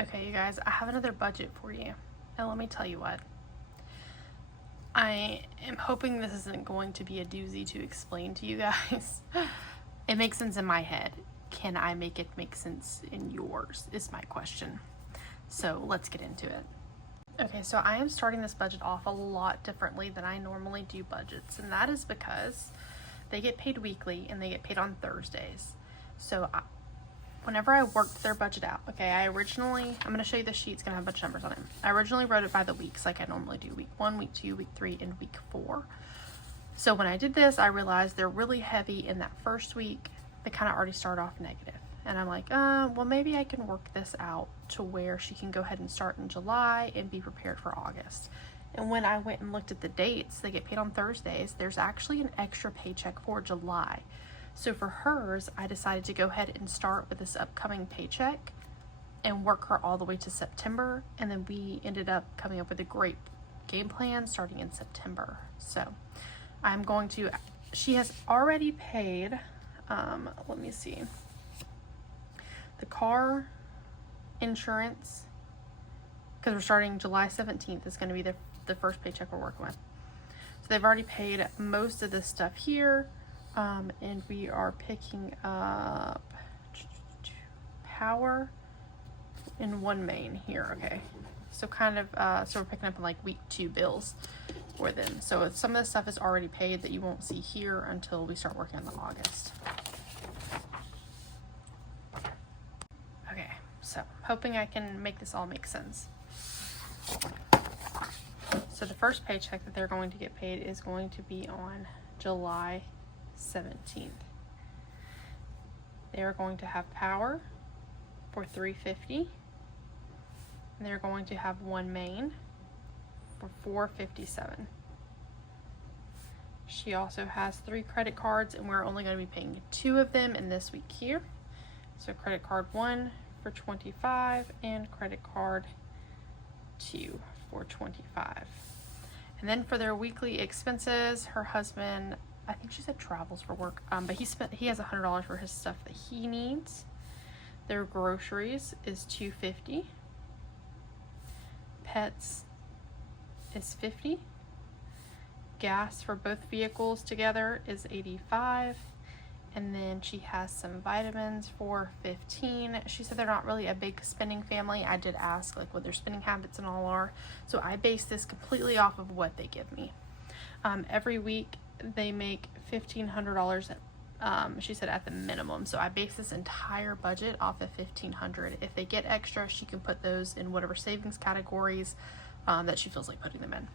Okay, you guys, I have another budget for you. And let me tell you what. I am hoping this isn't going to be a doozy to explain to you guys. It makes sense in my head. Can I make it make sense in yours, is my question. So let's get into it. Okay, so I am starting this budget off a lot differently than I normally do budgets, and that is because they get paid weekly and they get paid on Thursdays. So whenever I worked their budget out, okay, I'm going to show you the sheet. It's going to have a bunch of numbers on it. I originally wrote it by the weeks like I normally do, week 1, week 2, week 3, and week 4. So when I did this, I realized they're really heavy in that first week. They kind of already start off negative. And I'm like, well, maybe I can work this out to where she can go ahead and start in July and be prepared for August. And when I went and looked at the dates, they get paid on Thursdays. There's actually an extra paycheck for July. So for hers, I decided to go ahead and start with this upcoming paycheck and work her all the way to September. And then we ended up coming up with a great game plan starting in September. So she has already paid, let me see, the car insurance, because we're starting July 17th is going to be the first paycheck we're working with. So they've already paid most of this stuff here. And we are picking up power in one main here. Okay, so so we're picking up in like week 2 bills for them. So some of the stuff is already paid that you won't see here until we start working on the August. Okay, so hoping I can make this all make sense. So the first paycheck that they're going to get paid is going to be on July 17th. They are going to have power for $350. And they're going to have one main for $457. She also has 3 credit cards, and we're only going to be paying 2 of them in this week here. So credit card 1 for $25 and credit card 2 for $25. And then for their weekly expenses, her husband, I think she said travels for work, but he has $100 for his stuff that he needs. Their groceries is $250. Pets is $50. Gas for both vehicles together is $85. And then she has some vitamins for $15. She said they're not really a big spending family. I did ask like what their spending habits and all are. So I base this completely off of what they give me. Every week they make $1,500, she said, at the minimum. So I base this entire budget off of $1,500. If they get extra, she can put those in whatever savings categories that she feels like putting them in.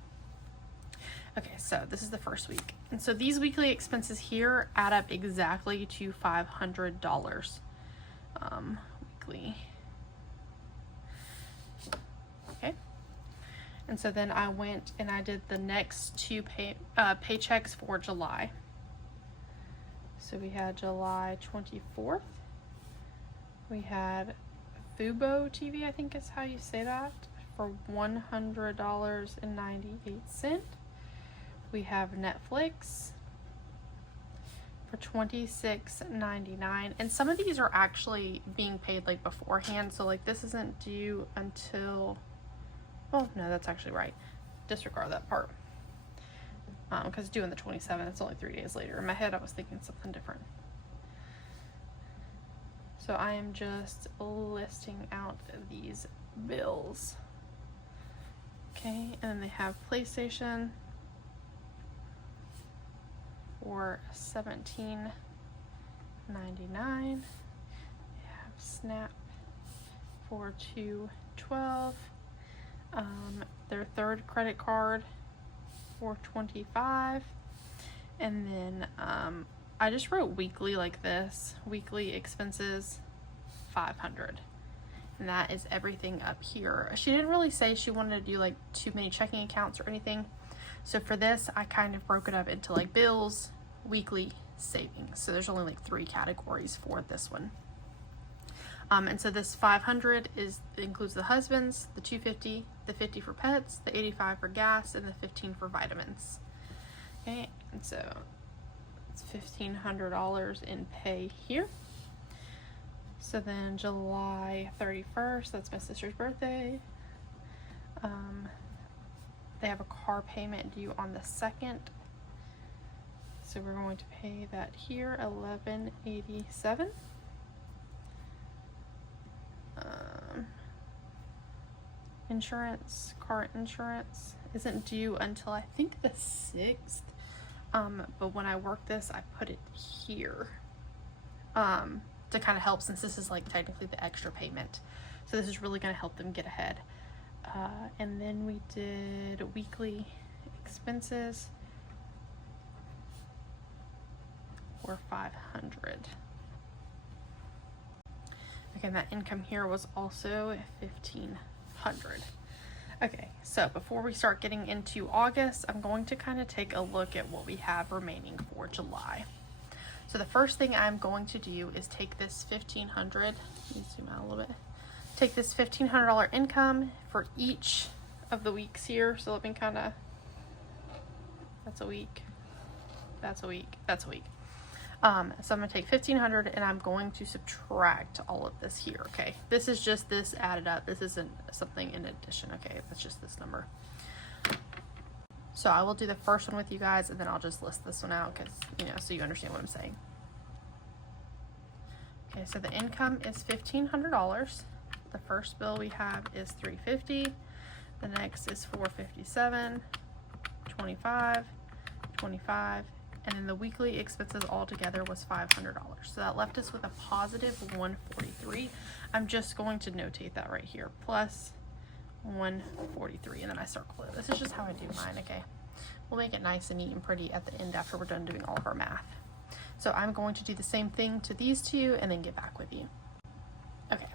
Okay, so this is the first week. And so these weekly expenses here add up exactly to $500 weekly. Okay. And so then I went and I did the next 2 paychecks for July. So we had July 24th. We had Fubo TV, I think is how you say that, for $100.98. We have Netflix for $26.99. And some of these are actually being paid like beforehand. So like this isn't due until, oh no, that's actually right. Disregard that part. Because it's due on the 27th, it's only 3 days later. In my head, I was thinking something different. So I am just listing out these bills. Okay, and then they have PlayStation for $17.99. They have Snap for $2.12. Their third credit card for $25. And then I just wrote weekly like this. Weekly expenses $500. And that is everything up here. She didn't really say she wanted to do like too many checking accounts or anything. So for this, I kind of broke it up into like bills, weekly, savings. So there's only like 3 categories for this one. And so this $500 includes the husband's, the $250, the $50 for pets, the $85 for gas, and the $15 for vitamins. Okay, and so it's $1,500 in pay here. So then July 31st, that's my sister's birthday. They have a car payment due on the 2nd. So we're going to pay that here, $11.87. Insurance, car insurance isn't due until I think the 6th. But when I work this, I put it here to kind of help, since this is like technically the extra payment. So this is really going to help them get ahead. And then we did weekly expenses for $500. Again, that income here was also $1,500. Okay, so before we start getting into August, I'm going to kind of take a look at what we have remaining for July. So the first thing I'm going to do is take this $1,500, let me zoom out a little bit, take this $1,500 income for each of the weeks here. So let me kind of, that's a week, that's a week, that's a week. So I'm going to take $1,500 and I'm going to subtract all of this here, okay? This is just this added up. This isn't something in addition, okay? That's just this number. So I will do the first one with you guys, and then I'll just list this one out because, you know, so you understand what I'm saying. Okay, so the income is $1,500. The first bill we have is $350. The next is $457, $25, $25. And then the weekly expenses altogether was $500. So that left us with a positive $143. I'm just going to notate that right here, plus $143, and then I circle it. This is just how I do mine, okay? We'll make it nice and neat and pretty at the end after we're done doing all of our math. So I'm going to do the same thing to these two and then get back with you. Okay,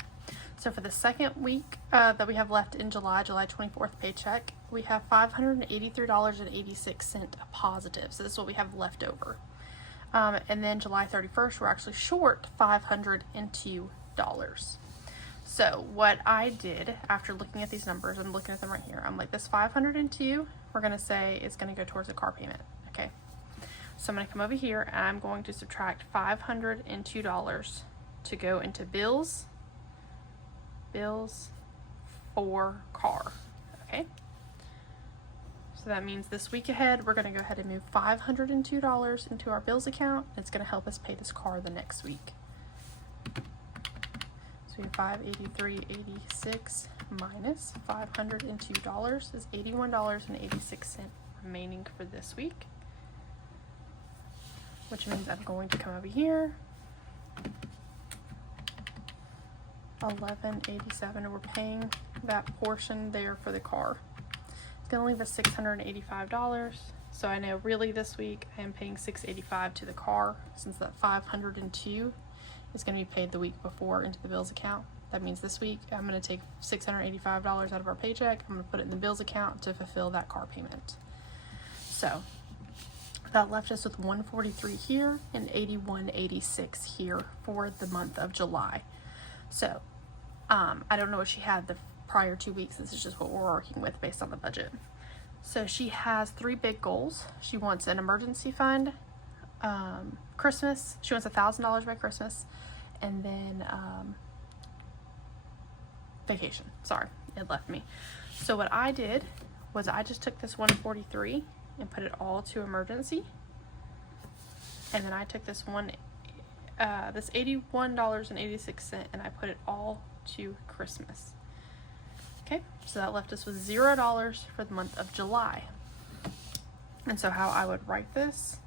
so for the second week that we have left in July 24th paycheck, we have $583.86 positive. So this is what we have left over. And then July 31st, we're actually short $502. So what I did after looking at these numbers, I'm looking at them right here. I'm like, this 502, we're going to say is going to go towards a car payment. Okay. So I'm going to come over here and I'm going to subtract $502 to go into bills for car. Okay. So that means this week ahead, we're going to go ahead and move $502 into our bills account. It's going to help us pay this car the next week. So we have $583.86 minus $502 is $81.86 remaining for this week. Which means I'm going to come over here. $11.87, and we're paying that portion there for the car. Gonna leave us $685. So I know really this week I am paying $685 to the car, since that $502 is going to be paid the week before into the bills account. That means this week I'm going to take $685 out of our paycheck. I'm going to put it in the bills account to fulfill that car payment. So that left us with $143 here and $81.86 here for the month of July. So I don't know what she had the prior 2 weeks. This is just what we're working with based on the budget. So she has 3 big goals. She wants an emergency fund, Christmas. She wants $1,000 by Christmas, and then vacation. Sorry, it left me. So what I did was I just took this 143 and put it all to emergency, and then I took this this $81.86 and I put it all to Christmas. Okay, so that left us with $0 for the month of July. And so how I would write this,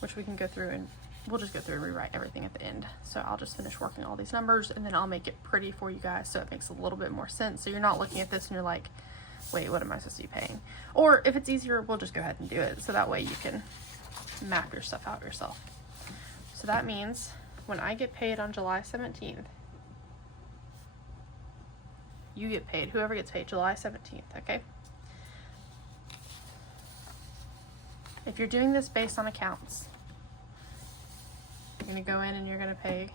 which we can go through and we'll just go through and rewrite everything at the end. So I'll just finish working all these numbers and then I'll make it pretty for you guys so it makes a little bit more sense. So you're not looking at this and you're like, wait, what am I supposed to be paying? Or if it's easier, we'll just go ahead and do it. So that way you can map your stuff out yourself. So that means when I get paid on July 17th, you get paid, whoever gets paid, July 17th, okay? If you're doing this based on accounts, you're gonna go in and you're gonna pay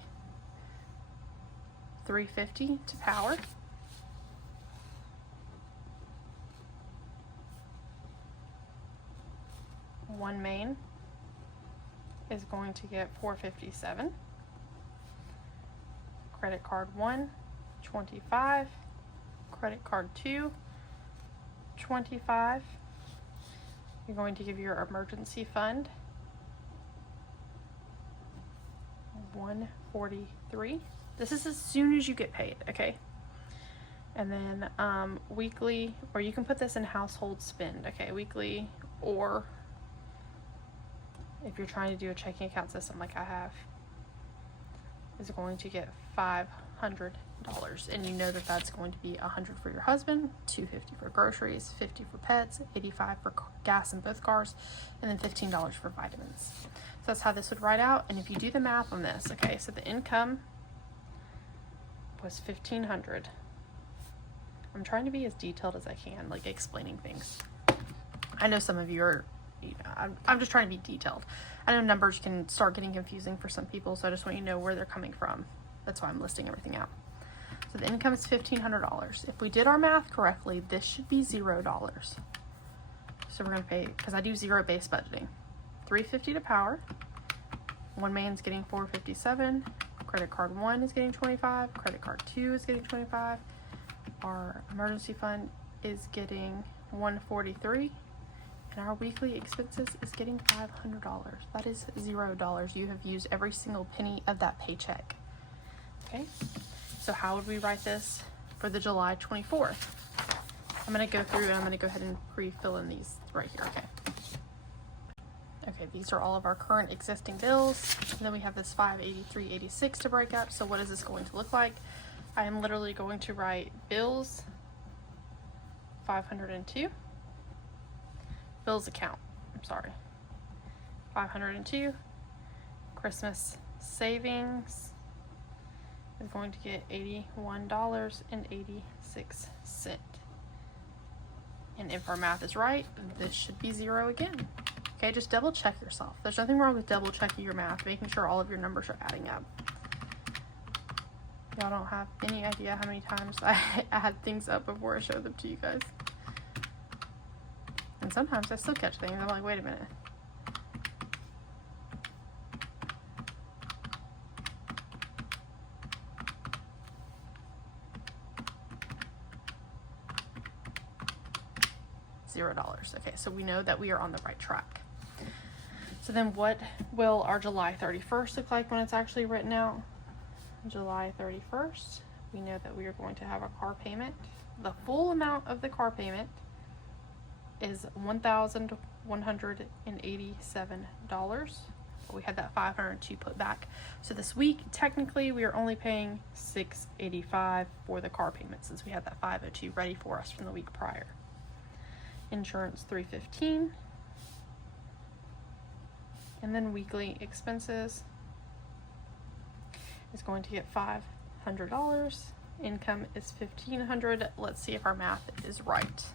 $350 to Power. One Main is going to get $457. credit card 1, 25, credit card 2, 25. You're going to give your emergency fund $143. This is as soon as you get paid, okay? And then weekly, or you can put this in household spend, okay? Weekly, or if you're trying to do a checking account system like I have, is going to get $500. And you know that that's going to be $100 for your husband, $250 for groceries, $50 for pets, $85 for gas in both cars, and then $15 for vitamins. So that's how this would write out. And if you do the math on this, okay, so the income was $1,500. I'm trying to be as detailed as I can, like explaining things. I know some of you are, I'm just trying to be detailed. I know numbers can start getting confusing for some people, so I just want you to know where they're coming from. That's why I'm listing everything out. So the income is $1,500. If we did our math correctly, this should be $0. So we're going to pay, because I do zero-based budgeting, $350 to Power. One man's getting $457. Credit card 1 is getting $25. Credit card 2 is getting $25. Our emergency fund is getting $143. And our weekly expenses is getting $500. That is $0. You have used every single penny of that paycheck. Okay, so how would we write this for the July 24th? I'm going to go through and I'm going to go ahead and pre-fill in these right here, okay? Okay, these are all of our current existing bills. And then we have this $583.86 to break up. So what is this going to look like? I am literally going to write bills, 502. Bills account, I'm sorry, 502. Christmas savings is going to get $81.86. And if our math is right, this should be $0 again. Okay, just double check yourself. There's nothing wrong with double checking your math, making sure all of your numbers are adding up. Y'all don't have any idea how many times I add things up before I show them to you guys. And sometimes I still catch things. I'm like, wait a minute. $0. Okay, so we know that we are on the right track. So then what will our July 31st look like when it's actually written out? July 31st, we know that we are going to have a car payment. The full amount of the car payment is $1,187. We had that $502 put back. So this week, technically, we are only paying $685 for the car payment since we had that $502 ready for us from the week prior. Insurance $315. And then weekly expenses is going to get $500. Income is $1,500. Let's see if our math is right.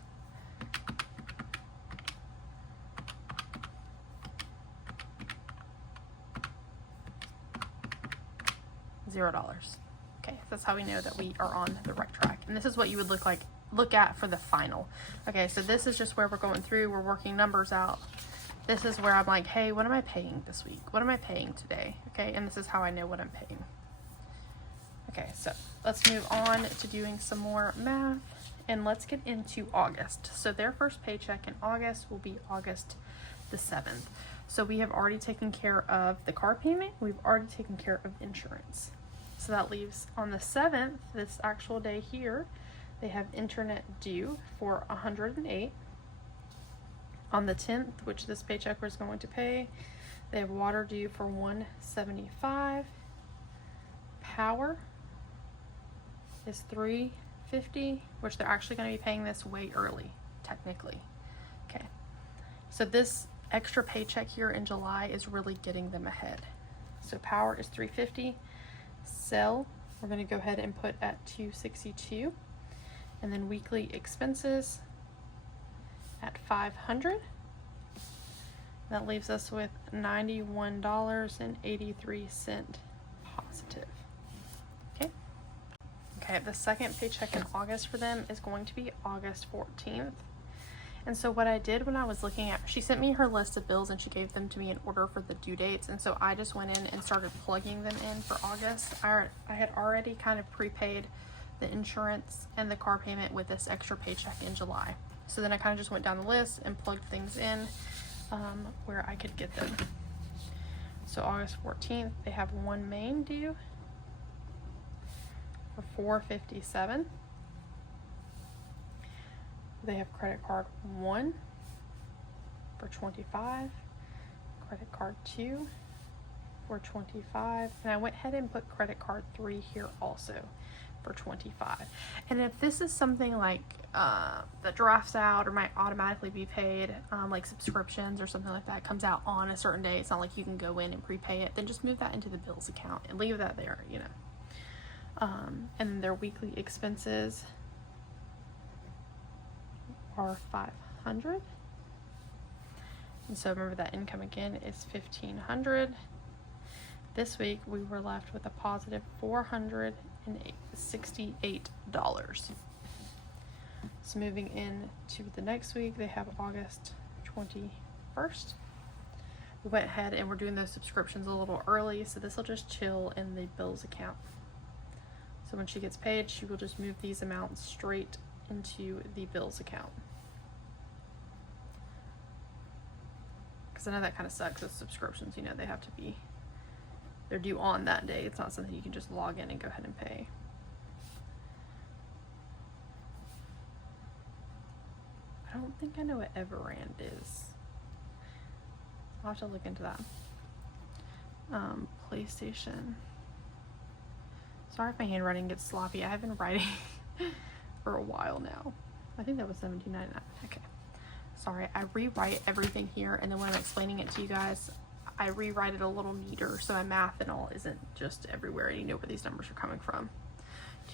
$0. Okay, that's how we know that we are on the right track. And this is what you would look at for the final. Okay, so this is just where we're going through, we're working numbers out. This is where I'm like, hey, what am I paying this week? What am I paying today? Okay, and this is how I know what I'm paying. Okay, so let's move on to doing some more math and let's get into August. So their first paycheck in August will be August the 7th. So we have already taken care of the car payment. We've already taken care of insurance. So that leaves on the 7th, this actual day here, they have internet due for $108. On the 10th, which this paycheck was going to pay, they have water due for $175. Power is $350, which they're actually going to be paying this way early, technically. Okay, so this extra paycheck here in July is really getting them ahead. So power is $350. Cell, we're going to go ahead and put at $262. And then weekly expenses at $500. That leaves us with $91.83 positive. Okay, the second paycheck in August for them is going to be August 14th. And so what I did when I was looking at, she sent me her list of bills and she gave them to me in order for the due dates. And so I just went in and started plugging them in for August. I had already kind of prepaid the insurance and the car payment with this extra paycheck in July. So then I kind of just went down the list and plugged things in where I could get them. So August 14th, they have one main due for $457. They have credit card 1 for $25, credit card 2 for $25, and I went ahead and put credit card 3 here also for $25. And if this is something like that drafts out or might automatically be paid, like subscriptions or something like that, comes out on a certain day, it's not like you can go in and prepay it, then just move that into the bills account and leave that there, you know. And their weekly expenses are $500. And so remember that income again is $1,500. This week we were left with a positive $468. So moving in to the next week, they have August 21st. We went ahead and we're doing those subscriptions a little early, so this will just chill in the bills account. So when she gets paid, she will just move these amounts straight into the bills account. Because I know that kind of sucks with subscriptions, you know, they have to be, they're due on that day. It's not something you can just log in and go ahead and pay. I don't think I know what Everand is. I'll have to look into that. PlayStation. Sorry if my handwriting gets sloppy. I have been writing for a while now. I think that was $17.99. Okay. Sorry, I rewrite everything here, and then when I'm explaining it to you guys, I rewrite it a little neater so my math and all isn't just everywhere and you know where these numbers are coming from.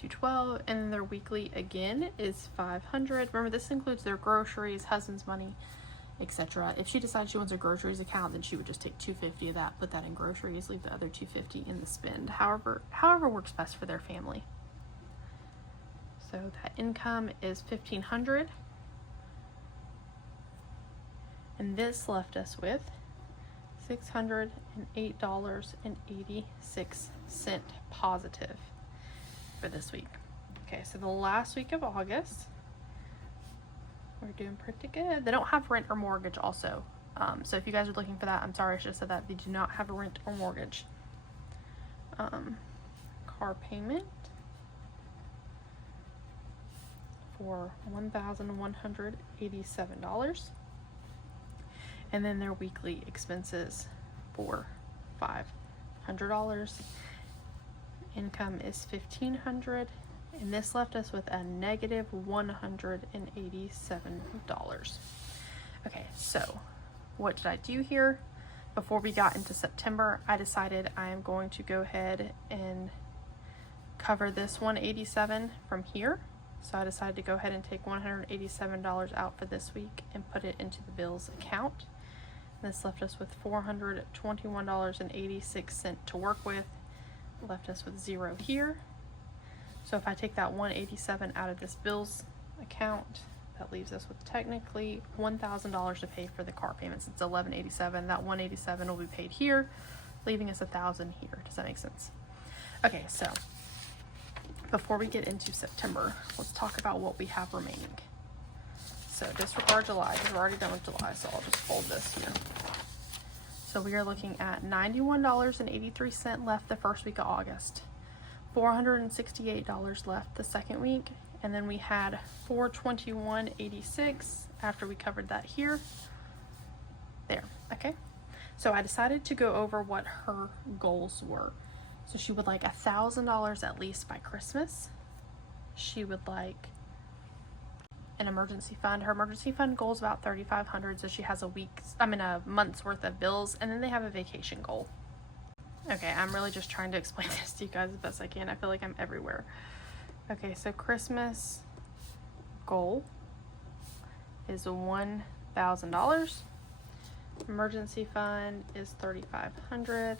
$212, and then their weekly again is $500. Remember, this includes their groceries, husband's money, etc. If she decides she wants a groceries account, then she would just take $250 of that, put that in groceries, leave the other $250 in the spend. However works best for their family. So that income is $1,500, and this left us with $608.86 positive for this week. Okay, so the last week of August, we're doing pretty good. They don't have rent or mortgage also. So if you guys are looking for that, I'm sorry, I should have said that. They do not have a rent or mortgage. Car payment for $1,187. And then their weekly expenses for $500. Income is $1,500, and this left us with a negative $187. Okay, so what did I do here? Before we got into September, I decided I am going to go ahead and cover this $187 from here. So I decided to go ahead and take $187 out for this week and put it into the bills account. This left us with $421.86 to work with. Left us with $0 here. So if I take that $187 out of this bills account, that leaves us with technically $1,000 to pay for the car payments. It's $1,187. That $187 will be paid here, leaving us $1,000 here. Does that make sense? Okay, so before we get into September, let's talk about what we have remaining. So disregard July, because we're already done with July, so I'll just fold this here. So we are looking at $91.83 left the first week of August, $468 left the second week, and then we had $421.86 after we covered that here. There, okay? So I decided to go over what her goals were. So she would like $1,000 at least by Christmas. She would like an emergency fund. Her emergency fund goal is about $3,500, so she has a month's worth of bills, and then they have a vacation goal. Okay, I'm really just trying to explain this to you guys as best I can. I feel like I'm everywhere. Okay, so Christmas goal is $1,000. Emergency fund is $3,500.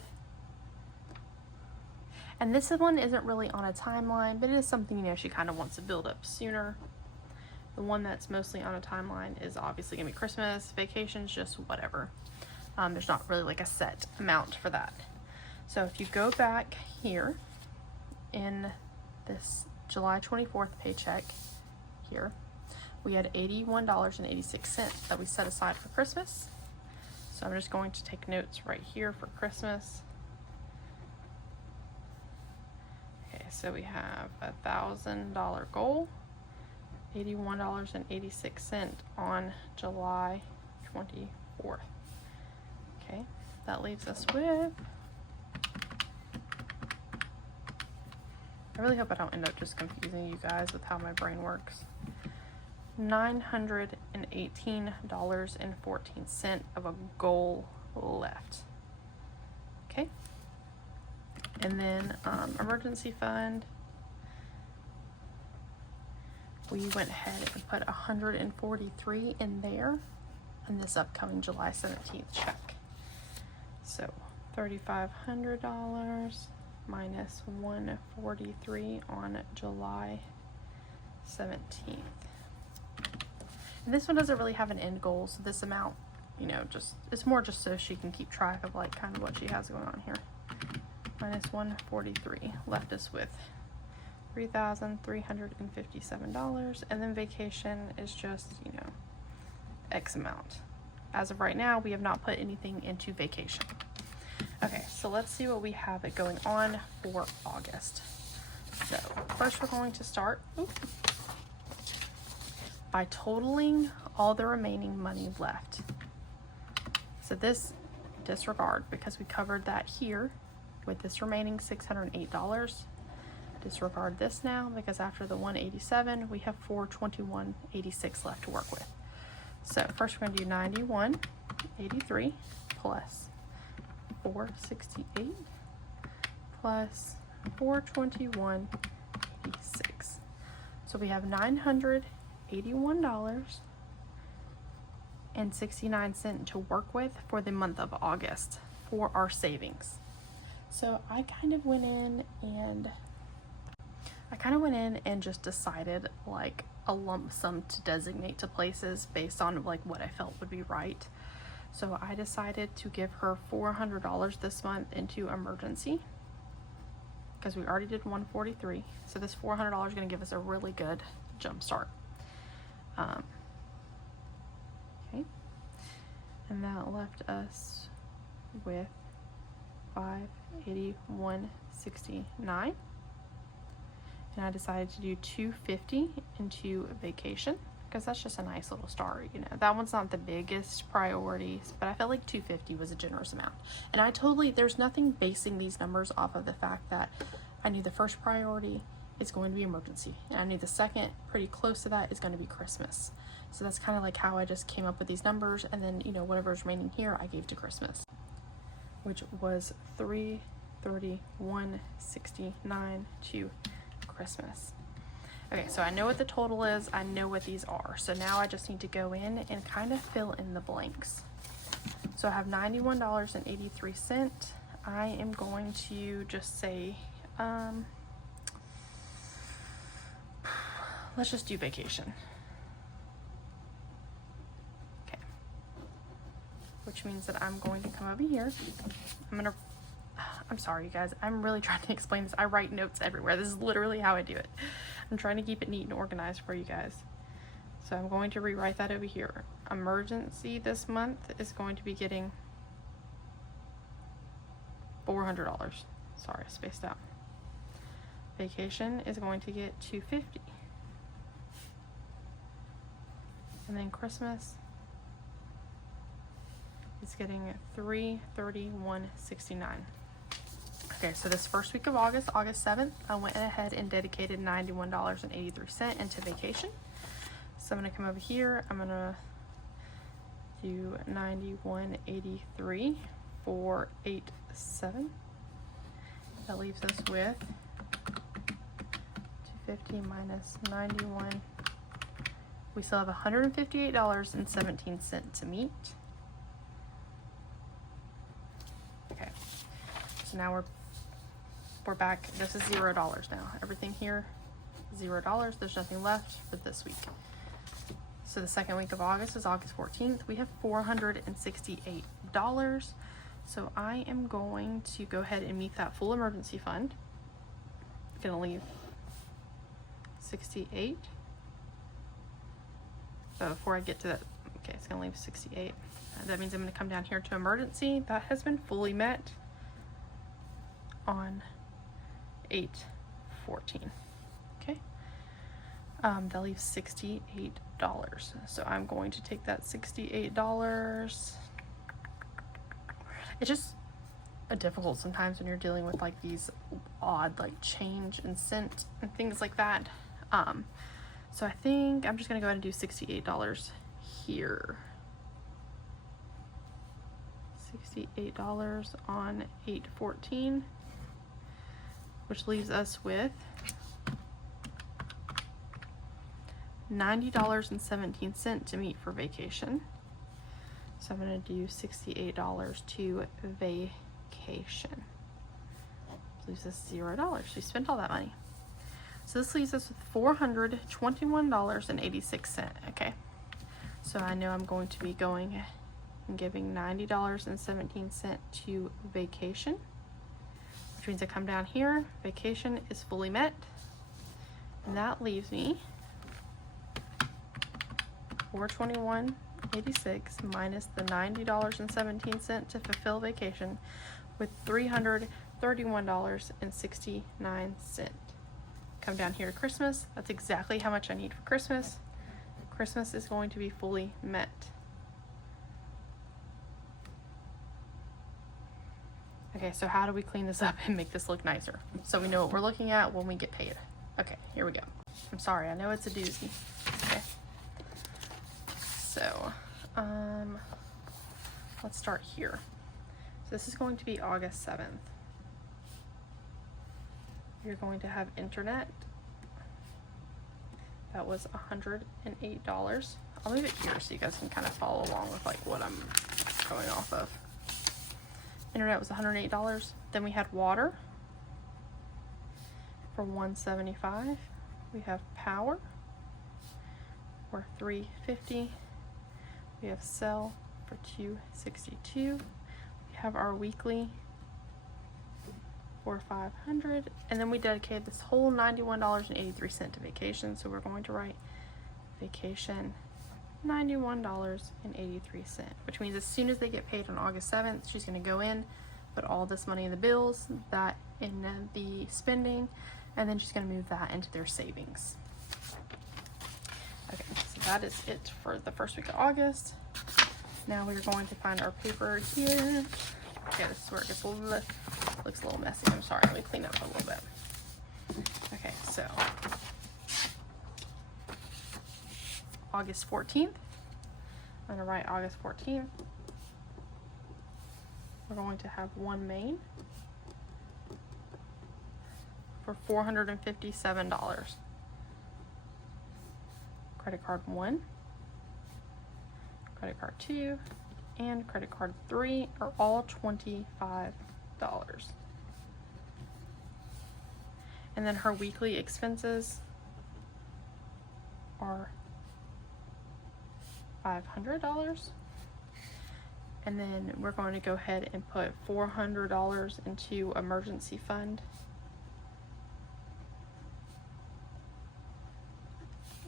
And this one isn't really on a timeline, but it is something, you know, she kind of wants to build up sooner. The one that's mostly on a timeline is obviously gonna be Christmas, vacations, just whatever. There's not really like a set amount for that. So if you go back here in this July 24th paycheck here, we had $81.86 that we set aside for Christmas. So I'm just going to take notes right here for Christmas. Okay, so we have a $1,000 goal, $81.86 on July 24th. Okay, that leaves us with, I really hope I don't end up just confusing you guys with how my brain works. $918.14 of a goal left. Okay. And then emergency fund, we went ahead and put 143 in there in this upcoming July 17th check. So $3,500 minus 143 on July 17th. And this one doesn't really have an end goal, so this amount, you know, just, it's more just so she can keep track of like kind of what she has going on here. Minus 143 left us with $3,357, and then vacation is just, you know, X amount. As of right now, we have not put anything into vacation. Okay, so let's see what we have it going on for August. So first we're going to start by totaling all the remaining money left. So this disregard, because we covered that here with this remaining $608. Disregard this now, because after the 187 we have 421.86 left to work with. So first we're going to do 91.83 plus 468 plus 421.86. So we have $981.69 to work with for the month of August for our savings. So I kind of went in and just decided like a lump sum to designate to places based on like what I felt would be right. So I decided to give her $400 this month into emergency, because we already did 143. So this $400 is going to give us a really good jump start. Okay, and that left us with $581.69. And I decided to do $250 into vacation, because that's just a nice little start. You know, that one's not the biggest priorities, but I felt like $250 was a generous amount. And I totally, there's nothing basing these numbers off of the fact that I knew the first priority is going to be emergency, and I knew the second, pretty close to that, is going to be Christmas. So that's kind of like how I just came up with these numbers, and then, you know, whatever's remaining here I gave to Christmas, which was $331.69 to Christmas. Okay, so I know what the total is, I know what these are, so now I just need to go in and kind of fill in the blanks. So I have $91.83. I am going to just say, let's just do vacation. Okay, which means that I'm going to come over here. I'm sorry, you guys. I'm really trying to explain this. I write notes everywhere. This is literally how I do it. I'm trying to keep it neat and organized for you guys. So I'm going to rewrite that over here. Emergency this month is going to be getting $400. Sorry, I spaced out. Vacation is going to get $250. And then Christmas is getting $331.69. Okay, so this first week of August, August 7th, I went ahead and dedicated $91.83 into vacation. So I'm going to come over here. I'm going to do $91.83 for 8/7. That leaves us with $250 minus 91. We still have $158.17 to meet. Okay, so now we're back. This is $0 now. Everything here, $0. There's nothing left for this week. So the second week of August is August 14th. We have $468. So I am going to go ahead and meet that full emergency fund. Gonna leave 68. But before I get to that, okay, it's gonna leave 68. That means I'm gonna come down here to emergency. That has been fully met on 8/14. Okay. That leaves $68. So I'm going to take that $68. It's just difficult sometimes when you're dealing with like these odd like change and cent and things like that. So I think I'm just gonna go ahead and do $68 here. $68 on 8/14, which leaves us with $90.17 to meet for vacation. So I'm going to do $68 to vacation. Leaves us $0. We spent all that money. So this leaves us with $421.86. Okay. So I know I'm going to be going and giving $90.17 to vacation, which means I come down here, vacation is fully met, and that leaves me $421.86 minus the $90.17 to fulfill vacation with $331.69. Come down here to Christmas. That's exactly how much I need for Christmas. Christmas is going to be fully met. Okay, so how do we clean this up and make this look nicer so we know what we're looking at when we get paid? Okay, here we go. I'm sorry, I know it's a doozy. Okay. So, let's start here. So this is going to be August 7th. You're going to have internet. That was $108. I'll leave it here so you guys can kind of follow along with like what I'm going off of. Internet was $108. Then we had water for $175. We have power for $350. We have cell for $262. We have our weekly for $500. And then we dedicated this whole $91.83 to vacation. So we're going to write vacation $91.83, which means as soon as they get paid on August 7th, she's going to go in, put all this money in the bills, that in the spending, and then she's going to move that into their savings. Okay, so that is it for the first week of August. Now we're going to find our paper here. Okay, this is where it gets looks a little messy. I'm sorry, let me clean up a little bit. Okay, so August 14th. I'm going to write August 14th. We're going to have one main for $457. Credit card 1, credit card 2, and credit card 3 are all $25. And then her weekly expenses are $500. And then we're going to go ahead and put $400 into emergency fund.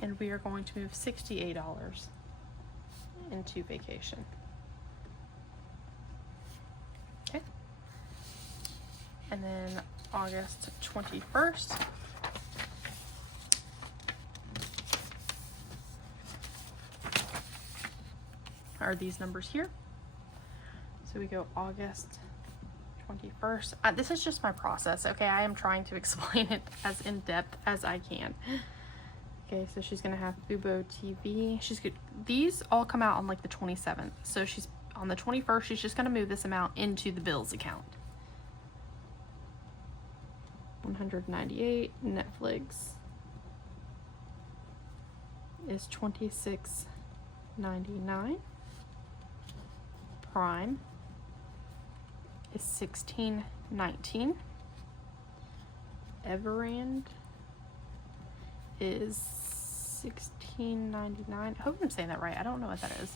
And we are going to move $68 into vacation. Okay. And then August 21st. Are these numbers here. So we go August 21st. This is just my process, okay? I am trying to explain it as in depth as I can. Okay, so she's gonna have Fubo TV. These all come out on like the 27th. So she's on the 21st, she's just gonna move this amount into the bills account. 198. Netflix is $26.99. Prime is $16.19. Everand is $16.99. I hope I'm saying that right. I don't know what that is.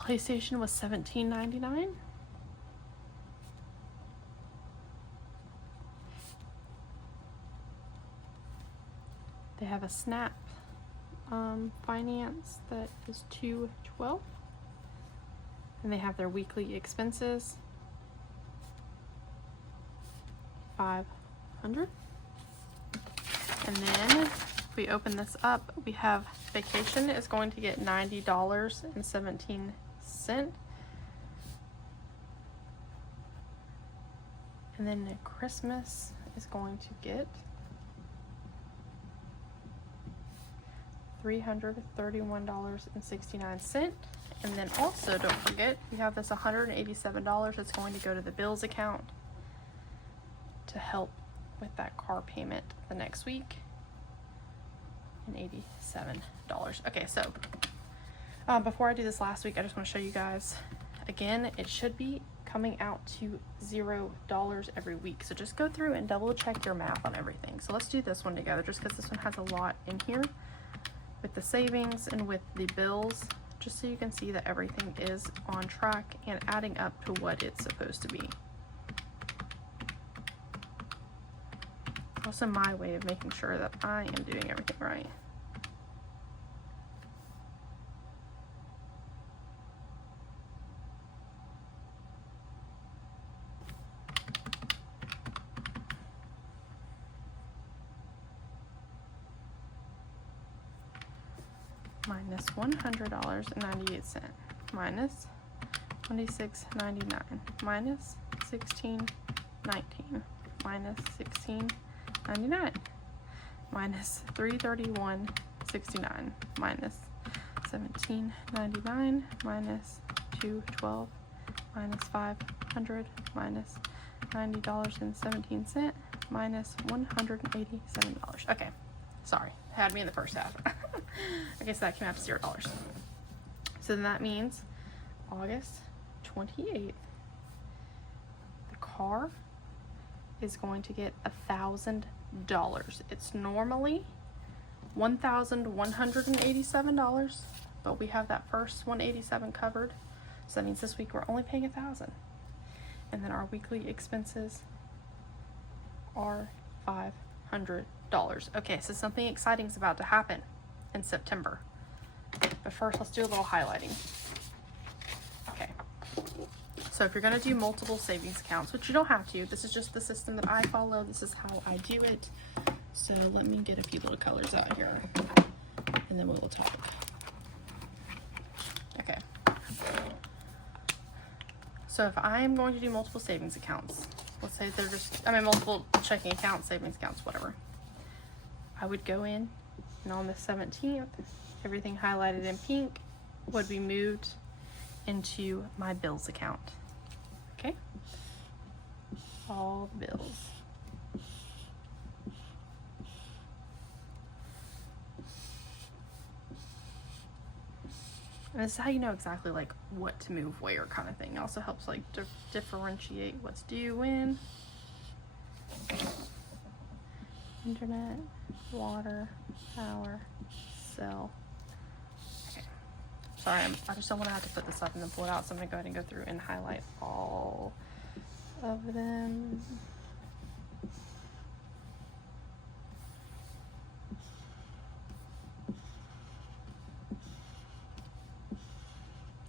PlayStation was $17.99. They have a Snap finance that is $212, and they have their weekly expenses $500. And then if we open this up, we have vacation is going to get $90.17. And then Christmas is going to get $331.69. And then also, don't forget, we have this $187 that's going to go to the bills account to help with that car payment the next week. And $87. Okay, so before I do this last week, I just want to show you guys again, it should be coming out to $0 every week. So just go through and double check your math on everything. So let's do this one together, just because this one has a lot in here with the savings and with the bills, just so you can see that everything is on track and adding up to what it's supposed to be. It's also my way of making sure that I am doing everything right. Minus $100.98, minus $26.99, minus $16.19, minus $16.99, minus $331.69, minus $17.99, minus $212, minus $500, minus $90.17, minus $187. Okay, sorry, had me in the first half. Okay, so that came out to $0. So then that means August 28th, the car is going to get $1,000. It's normally $1,187, but we have that first $187 covered. So that means this week we're only paying $1,000. And then our weekly expenses are $500. Okay, so something exciting is about to happen in September. But first, let's do a little highlighting. Okay. So if you're going to do multiple savings accounts, which you don't have to, this is just the system that I follow. This is how I do it. So let me get a few little colors out here, and then we'll talk. Okay. So if I'm going to do multiple savings accounts, let's say they're just, multiple checking accounts, savings accounts, whatever. I would go in, and on the 17th, everything highlighted in pink would be moved into my bills account. Okay? All bills. And this is how you know exactly like what to move where kind of thing. It also helps like differentiate what's due when. Internet, water, power, cell. Okay. Sorry, I just don't want to have to put this up and then pull it out, so I'm going to go ahead and go through and highlight all of them.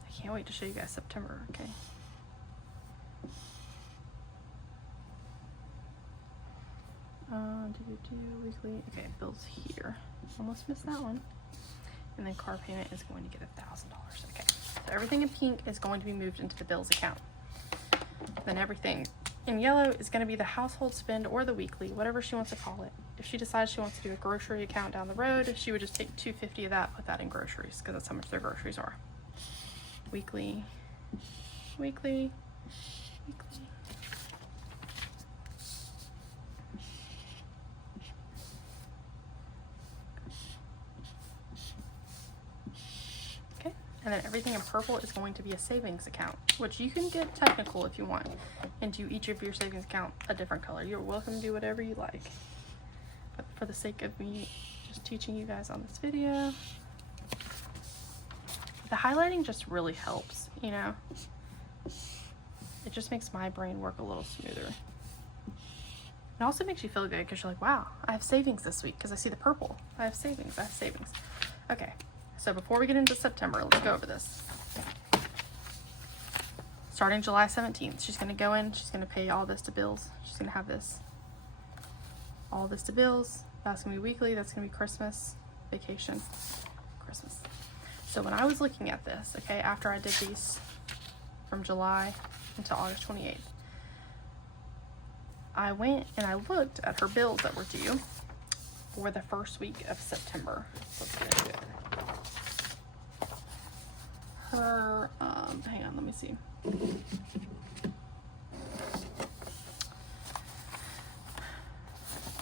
I can't wait to show you guys September, okay? Weekly, okay, bills here. Almost missed that one. And then car payment is going to get $1,000. Okay, so everything in pink is going to be moved into the bills account. Then everything in yellow is going to be the household spend or the weekly, whatever she wants to call it. If she decides she wants to do a grocery account down the road, she would just take $250 of that, put that in groceries, because that's how much their groceries are. Weekly, weekly, weekly. And then everything in purple is going to be a savings account, which you can get technical if you want, and do each of your savings account a different color. You're welcome to do whatever you like. But for the sake of me just teaching you guys on this video. The highlighting just really helps, you know. It just makes my brain work a little smoother. It also makes you feel good because you're like, wow, I have savings this week because I see the purple. I have savings. Okay, so before we get into September, let's go over this. Starting July 17th, she's going to go in, she's going to pay all this to bills. She's going to have this, all this to bills. That's going to be weekly. That's going to be Christmas, vacation, Christmas. So when I was looking at this, okay, after I did these from July until August 28th, I went and I looked at her bills that were due for the first week of September. So let's get into it. Her, hang on, let me see.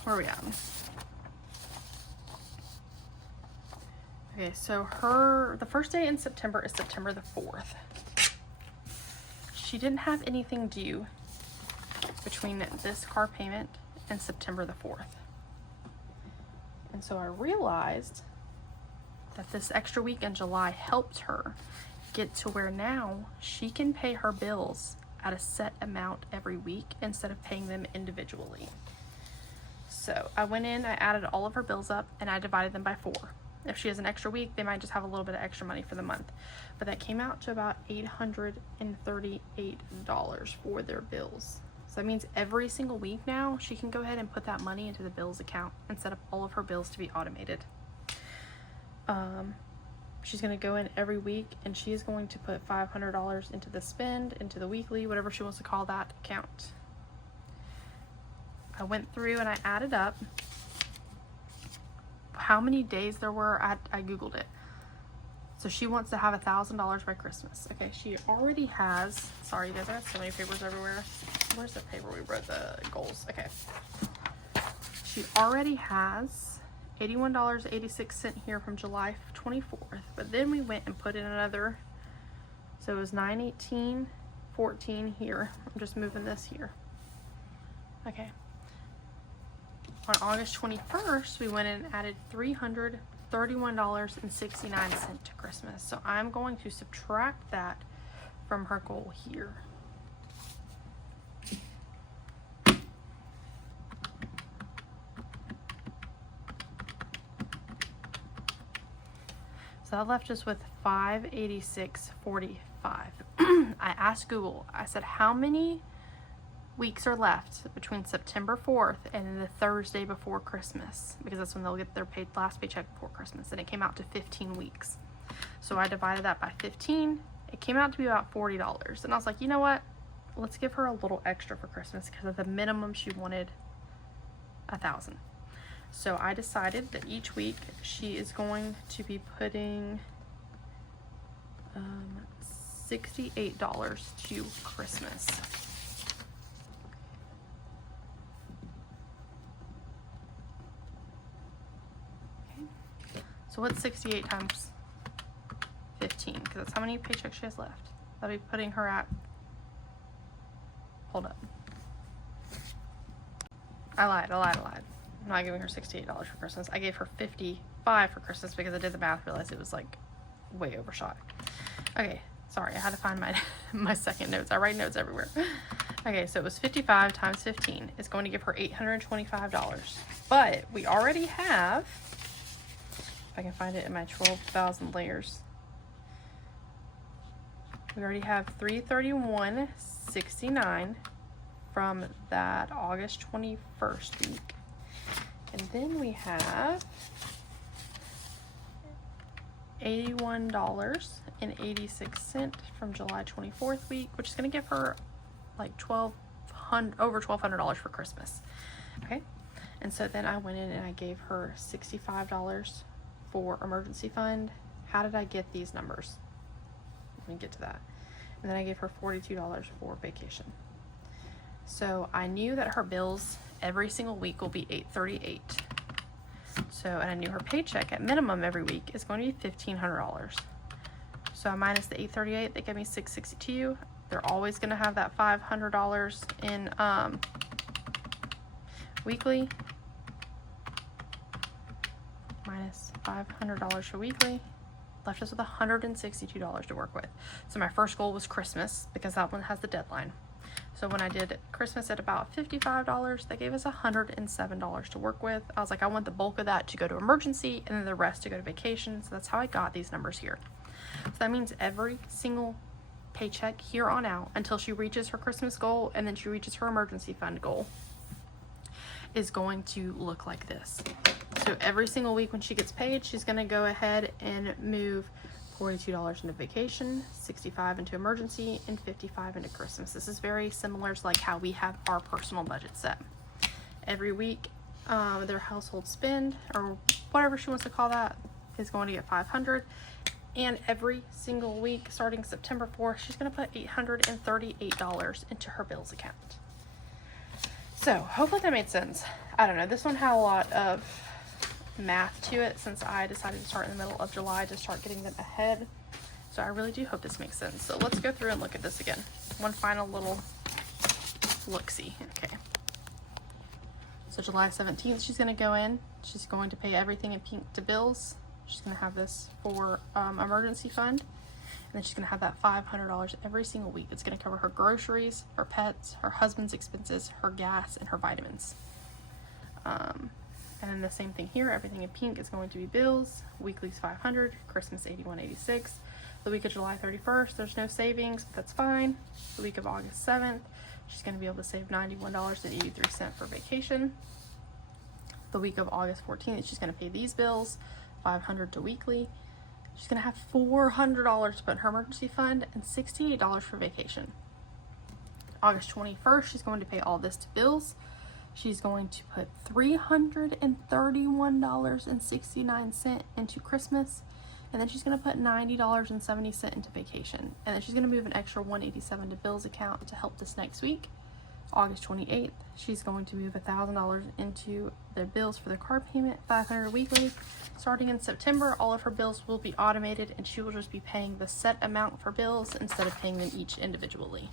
Where are we at? Okay, so the first day in September is September the 4th. She didn't have anything due between this car payment and September the 4th. And so I realized that this extra week in July helped her get to where now she can pay her bills at a set amount every week instead of paying them individually. So I went in, I added all of her bills up, and I divided them by 4. If she has an extra week, they might just have a little bit of extra money for the month. But that came out to about $838 for their bills. So that means every single week now, she can go ahead and put that money into the bills account and set up all of her bills to be automated. She's going to go in every week and she is going to put $500 into the spend, into the weekly, whatever she wants to call that account. I went through and I added up how many days there were. I Googled it. So she wants to have $1,000 by Christmas. Okay, she already has, sorry you guys, I have so many papers everywhere. Where's the paper we wrote the goals? Okay. She already has $81.86 here from July 24th, but then we went and put in another, so it was $918.14 here. I'm just moving this here. Okay. On August 21st, we went and added $331.69 to Christmas. So I'm going to subtract that from her goal here. So that left us with $586.45. I asked Google, I said, how many weeks are left between September 4th and the Thursday before Christmas? Because that's when they'll get their last paycheck before Christmas. And it came out to 15 weeks. So I divided that by 15. It came out to be about $40. And I was like, you know what? Let's give her a little extra for Christmas because at the minimum she wanted $1,000. So I decided that each week she is going to be putting $68 to Christmas. Okay. So what's 68 times 15? Because that's how many paychecks she has left. That'll be putting her at, hold up. I lied. I'm not giving her $68 for Christmas. I gave her $55 for Christmas because I did the math, realized it was like way overshot. Okay, sorry, I had to find my second notes. I write notes everywhere. Okay, so it was 55 times 15 is going to give her $825. But we already have, if I can find it in my 12,000 layers, we already have $331.69 from that August 21st week. And then we have $81.86 from July 24th week, which is going to give her like over $1,200 for Christmas. Okay, and so then I went in and I gave her $65 for emergency fund. How did I get these numbers? Let me get to that. And then I gave her $42 for vacation. So I knew that her bills every single week will be $838. So, and I knew her paycheck at minimum every week is going to be $1,500. So I minus the $838, they gave me $662. They're always going to have that $500 in weekly. minus $500 for weekly left us with $162 to work with. So my first goal was Christmas because that one has the deadline. So when I did Christmas at about $55, that gave us $107 to work with. I was like, I want the bulk of that to go to emergency and then the rest to go to vacation. So that's how I got these numbers here. So that means every single paycheck here on out until she reaches her Christmas goal and then she reaches her emergency fund goal is going to look like this. So every single week when she gets paid, she's going to go ahead and move $42 into vacation, $65 into emergency, and $55 into Christmas. This is very similar to like how we have our personal budget set. Every week, their household spend, or whatever she wants to call that, is going to get $500. And every single week, starting September 4th, she's going to put $838 into her bills account. So hopefully that made sense. I don't know. This one had a lot of math to it since I decided to start in the middle of July to start getting them ahead. So I really do hope this makes sense. So let's go through and look at this again. One final little look-see. Okay. So July 17th, she's going to go in. She's going to pay everything in pink to bills. She's going to have this for emergency fund. And then she's going to have that $500 every single week. It's going to cover her groceries, her pets, her husband's expenses, her gas, and her vitamins. And then the same thing here. Everything in pink is going to be bills. Weekly's $500. Christmas $81.86. The week of July 31st, there's no savings, but that's fine. The week of August 7th, she's going to be able to save $91.83 for vacation. The week of August 14th, she's going to pay these bills, $500 to weekly. She's going to have $400 to put in her emergency fund and $68 for vacation. August 21st, she's going to pay all this to bills. She's going to put $331.69 into Christmas. And then she's going to put $90.70 into vacation. And then she's going to move an extra $187 to bills account to help this next week. August 28th, she's going to move $1,000 into the bills for the car payment, $500 weekly. Starting in September, all of her bills will be automated and she will just be paying the set amount for bills instead of paying them each individually.